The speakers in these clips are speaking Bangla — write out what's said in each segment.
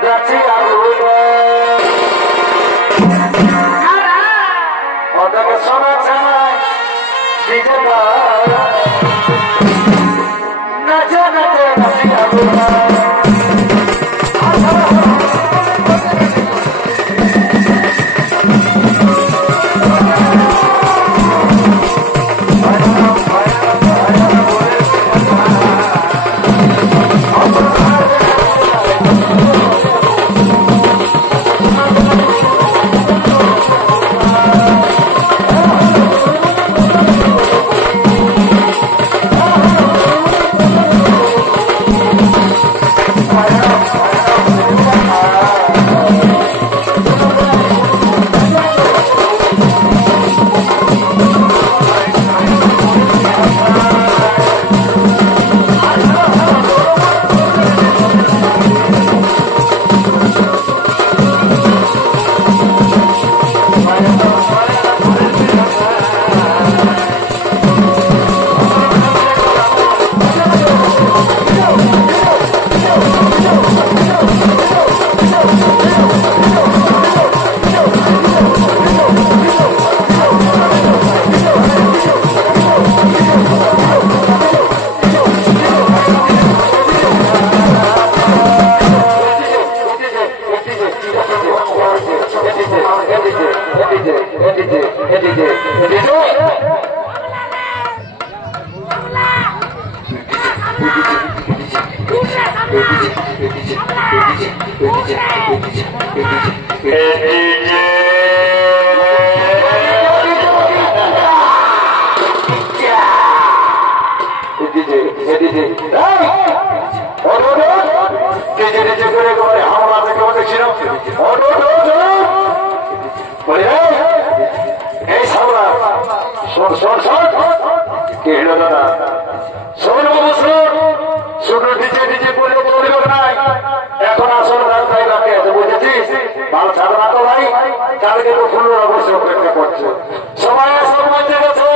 That's it. এখন আসল রাস্তায় রাখে বুঝেছিস ভালো ছাড়া না তো ভাই কালকে তো 15 বছর অপেক্ষা করছে সবাই সব মধ্যে গেছে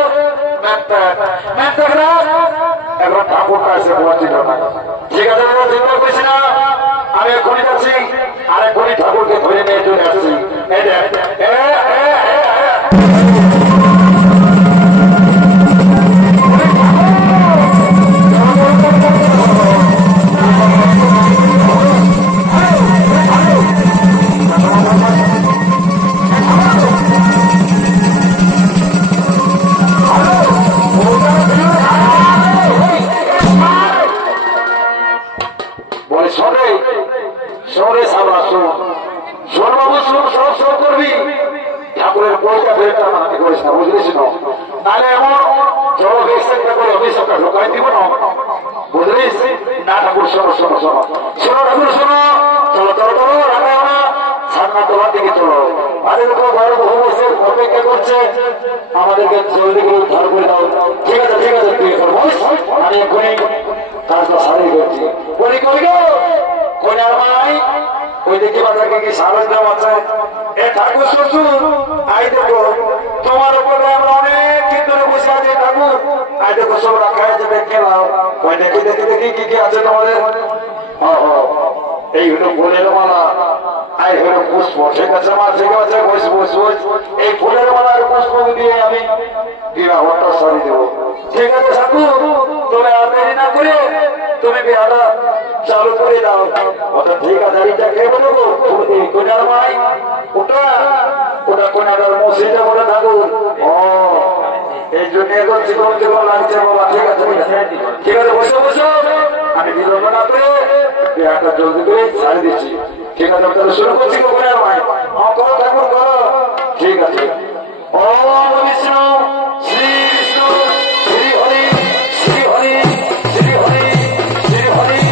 এখন ঠাকুরটা এসে পৌঁছিল না ঠিক আছে চিন্তা করিস না আমি এক্ষুনি যাচ্ছি আর এক্ষুনি ঠাকুরকে ধরে নিয়ে চলে আসছি ঠাকুরের পয়সা ফেরত আমাকে করিস না বুঝলিস না তাহলে এমন জল ভেক্সেনটা করে অভিষেকটা ঢোকাই দিব না বুঝলিস না ঠাকুর শোনো শোনো শোনো শোনো ঠাকুর শোনো চলো চলো চলো রাখা না সামনা তোলার দিকে চলো আরে দেখো বড় বহু বছর অপেক্ষা করছে আমাদেরকে জলদি করে উদ্ধার করে দাও ঠিক আছে তুই এখন বস আমি এক্ষুনি কাজটা সারিয়ে করছি বলি কই গো কন্যার মাই ওই দেখি বাজারকে কি সারস দেওয়া আছে এ ঠাকুর শ্বশুর আই দেখো তোমার উপরে আমরা অনেক দিন ধরে বসে আছি ঠাকুর আই দেখো সব রাখা আছে দেখে নাও ওই দেখি কি কি আছে তোমাদের এই হলো ফুলের মালা আই হলো পুষ্প ঠিক আছে মা ঠিক আছে বস এই ফুলের মালার পুষ্প দিয়ে আমি বিবাহটা সারি দেবো ঠিক আছে ঠাকুর তুমি আর দেরি না করে তুমি বিবাহটা চালু করে দাও ওটা ঠিক আছে এটা কে বলবো কোনার মাই ওটা কোনার মসজিদে বলে ঠাকুর এই জন্য এখন জীবন লাগছে বাবা ঠিক আছে বসো আমি বিলম্ব না করে বিবাহটা জলদি করে ছাড়ি দিচ্ছি ঠিক আছে তাহলে শুরু করছি কোনার মাই করো ঠাকুর করো ঠিক আছে ওম বিষ্ণু শ্রী বিষ্ণু শ্রী হরি শ্রী হরি শ্রী হরি শ্রী হরি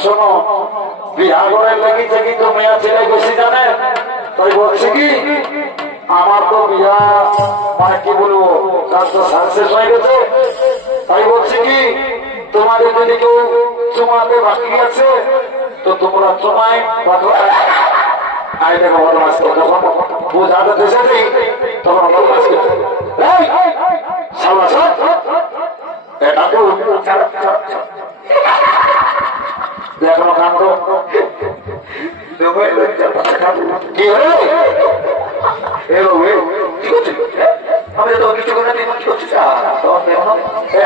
শোনো বিহার করে লেগেছে কিন্তু মেয়া ছেলে বেশি জানে তাই বলছে কি আমার তো বিয়া মানে কি বলবো কাজটা সাকসেস হয়ে গেছে তাই বলছে কি তোমাদের যদি কেউ চুমাতে বাকি আছে তো তোমরা চুমাই আই দেখো বদমাসকে যখন বোঝাতে দেশে দিই তখন বদমাসকে সামনা সব এটাকে দেখো কান্দ কি হলো আমি তো কিছু করে কি করছিস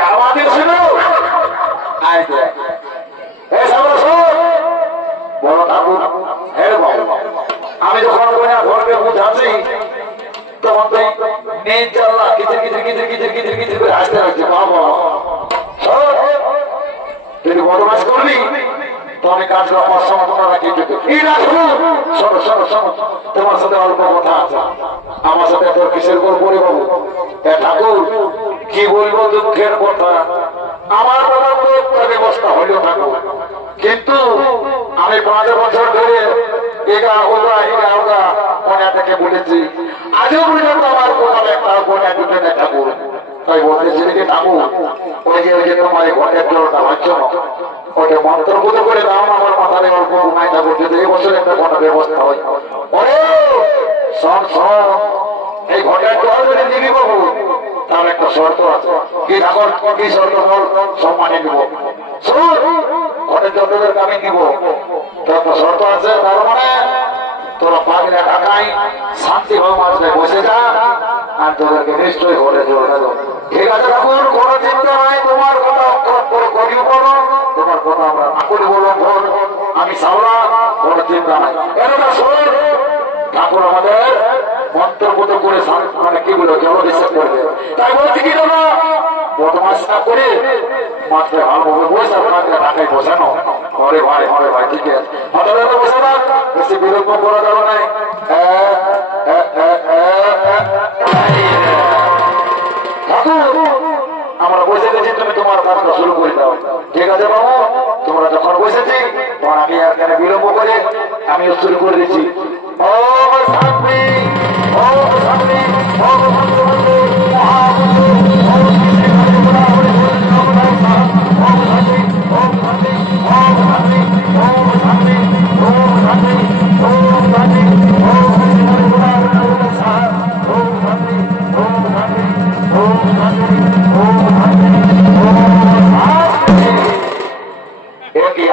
আমাদের শুনো বড় ঠাকুর আমি যখন ঘরকে বুঝাচ্ছি তখন তো মেয়ে চাল্লা কিচির কিচির কিচির কিচির কিচির কিচির করে হাসতে লাগছে বাবা কাজটা পাঁচশো তোমরা কি শোনো শোনো শোনো, তোমার সাথে অল্প কথা আছে। আমার সাথে তোর কিসের গল্প রে বাবু? ঠাকুর কি বলবো দুঃখের কথা, আমার বাবার তো একটা ব্যবস্থা হইল ঠাকুর, কিন্তু আমি 5 বছর ধরে এগা ওগা এগা ওগা মনে থেকে বলেছি, আজও পর্যন্ত আমার কোথাও একটা গোনা দুটো না ঠাকুর। তাই বলতেছি যে ঠাকুর ওই যে তোমার ঘটের জলটা হচ্ছে না, ওটা মন্ত্রপুত করে দাও, আমার মাথায় অল্প ঘুমাই ঠাকুর, যদি এই বছর একটা কোনো ব্যবস্থা হয়। ওরে শোন শোন, এই ঘটের জল যদি নিবি বাবু, তাহলে একটা শর্ত আছে। কি ঠাকুর কি শর্ত? সম্মানে নিব। শোন, ঘটের জল তোদেরকে আমি নিব, তো একটা শর্ত আছে। তার মানে তোরা পাগলে ঢাকাই শান্তি ভাবে মাঝে বসে যা, আর তোদেরকে নিশ্চয়ই ঘরে জল দেবো। ঠিক আছে ঠাকুর, কোনো চিন্তা নাই, তোমার কথা অক্ষর করে করিও বলো, তোমার কথা আমরা না করি বলো, আমি সামলা, কোনো চিন্তা নাই। কেননা শোন, ঠাকুর আমাদের মন্ত্রপুত করে মানে কি বলো জলভিষেক করবে। তাই বলছি কি দাদা, বদমাস না করে মাত্র ভালোভাবে বসে আপনাকে ঢাকায় বসানো। ঘরে ঘরে ঘরে ভাই ঠিক আছে, মাথা বসে না, বেশি বিলম্ব করা যাবে নাই। ঠাকুর আমরা বসে গেছি, তুমি তোমার কাজটা শুরু করে দাও। ঠিক আছে বাবু, তোমরা যখন বসেছি তখন আমি এখানে বিলম্ব করে আমি শুরু করে দিচ্ছি।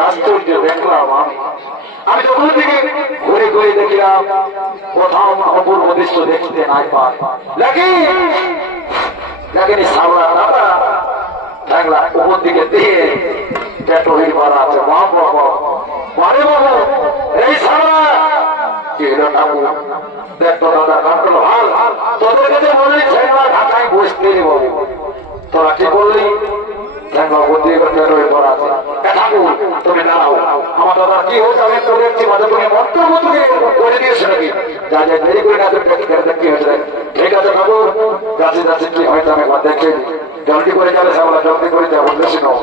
আশ্চর্য দেখলাম আমি যখন থেকে ঘুরে ঘুরে দেখলাম কোথাও অপূর্ব দৃশ্য দেখতে নাই পাই, লাগেনি সামলা দাদা দেখলাম উপর দিকে দিয়ে পেট্রোল ভরা আছে। বাবু বাবু এই সামলা কি হলো ঠাকুর? দেখতো দাদা কাটলো হাল, তোদের কাছে বললি ঢাকায় বসতে বাবু, তোরা কি করলি? তুমি দাঁড়াও, আমার দাদা কি হয়েছে আমি তো দেখছি মাঝে তুমি মন্ত্রপুত করে দিয়েছো নাকি? যা যা দেরি করে না কি হয়েছে? ঠিক আছে ঠাকুর, যাচ্ছি যাচ্ছি, কি হয়তো আমি দেখে জলদি করে যাবে, সামলা জলদি করে যাবো, বেশি নাও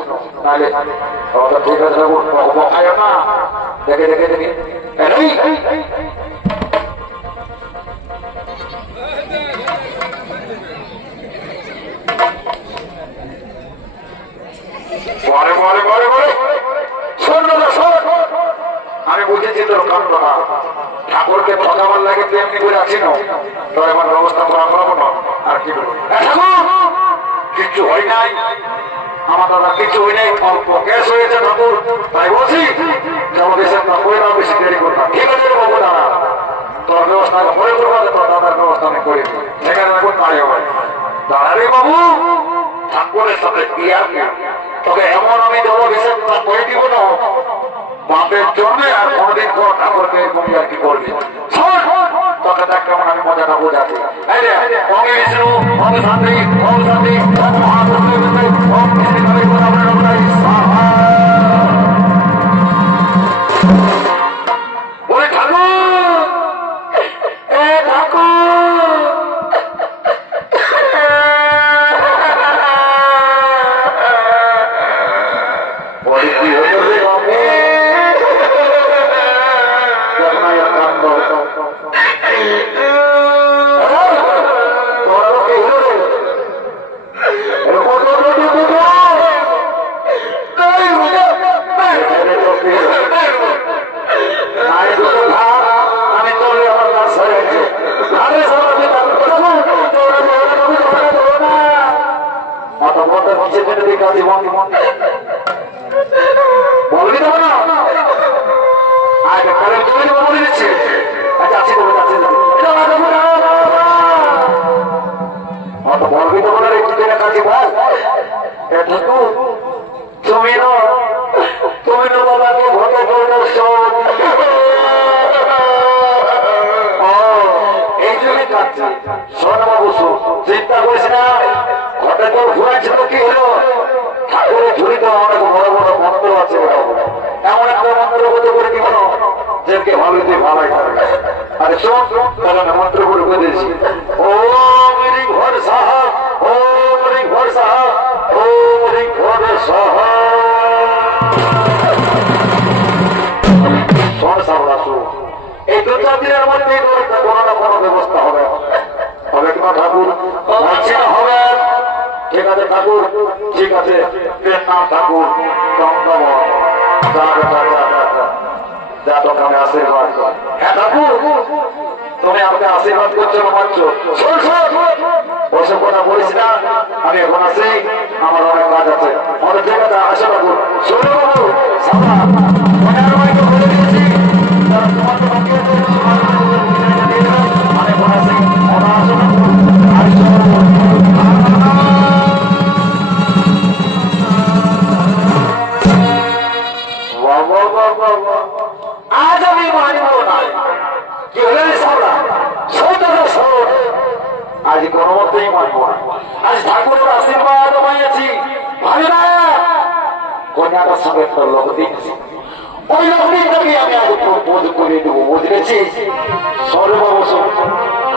নাহলে। ঠিক আছে ঠাকুর, না দেখে দেখে দেখে আমি বুঝেছি তোর কাণ্ড না, ঠাকুরকে ঠকাবার লাগে তুই এমনি করে আছি না, তোর এবার ব্যবস্থা করা করবো না। আর কি বলবো, কিচ্ছু হয় নাই আমার দাদা, কিছু হয় নাই, অল্প গ্যাস হয়েছে ঠাকুর। তাই বলছি বেশি দেরি করবো না। ঠিক আছে বাবু, দাঁড়া, তোর ব্যবস্থা পরে করবো, তোর দাদার ব্যবস্থা আমি করি, সেখানে এখন তাই হবে। দাঁড়ালে বাবু, ঠাকুরের সাথে কি আর তোকে এমন আমি জলভিষেক করে দিব না বাপের জন্য, আর কোনদিন পর ঠাকুরকে আর কি করবি। তোকে দেখ কেমন আমি মজাটা বোঝাচ্ছি। বিষ্ণু ওম শান্তি ওম শান্তি ওম মহাদেব ওম বলে ঠাকুর বলবি তো না, বলে দিচ্ছি। আচ্ছা আছি বলবি তো বলে একটু দিনের কাছে বল, তুমি তো বাবাকে ভোটে করলো এই জন্যই কাটছে। শোন বাবু, চিন্তা করিস না, ঘটে তোর ঘুরাচ্ছে তো কি হলো, ঠাকুরের ঝুড়িতে অনেক বড় বড় মন্ত্র আছে, এমন একটা মন্ত্র করে দিব না যেকে ভালো দিয়ে ভালাই থাকবে আরে শোন তাহলে মন্ত্র করে বেঁধেছি ও রিং ঘর সাহা ও রিং ঘর সাহা ও রিং ঘর সাহা শোন সাবলা শোন এই 2-4 দিনের মধ্যে কোনো না কোনো ব্যবস্থা হবে হবে কিনা ঠাকুর হবে ঠিক আছে ঠাকুর ঠিক আছে নাম ঠাকুর যা তোকে আশীর্বাদ হ্যাঁ ঠাকুর তুমি আমাকে আশীর্বাদ করছো মানছ ওসব কথা বলিস না আমি এখন আসি আমার অনেক কাজ আছে আমাদের ঠিক আছে আসো ঠাকুর শোনো বাবু সামনা বলে দিয়েছি তোমার তো বাকি আছে আমি এখন আসি ওরা আসো ঠাকুর আজ আমি মানব না কি হলে আজ কোন মতেই মানব না আজ ঠাকুরের আশীর্বাদ পাইয়াছি ভাবি না কন্যাটার সঙ্গে একটা লোক দিচ্ছি ওই লোকটিকে আমি আগে বোধ করে দেবো বুঝেছি সর্ববাবু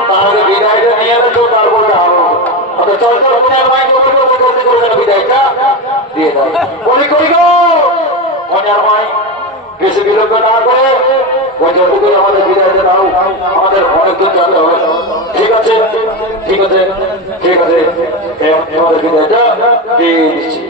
তাহলে বিদায়টা নিয়ে রেখো তারপরে আরো চল চল কন্যার মাই বিদায়টা দিয়ে দাও বলি করি গো কন্যার মাই বেশি বিলম্ব না করে যতটুকু আমাদের বিদায়তে দাও আমাদের অনেকদিন যেতে হবে ঠিক আছে ঠিক আছে ঠিক আছে আমাদের বিদায়টা দিয়ে দিচ্ছি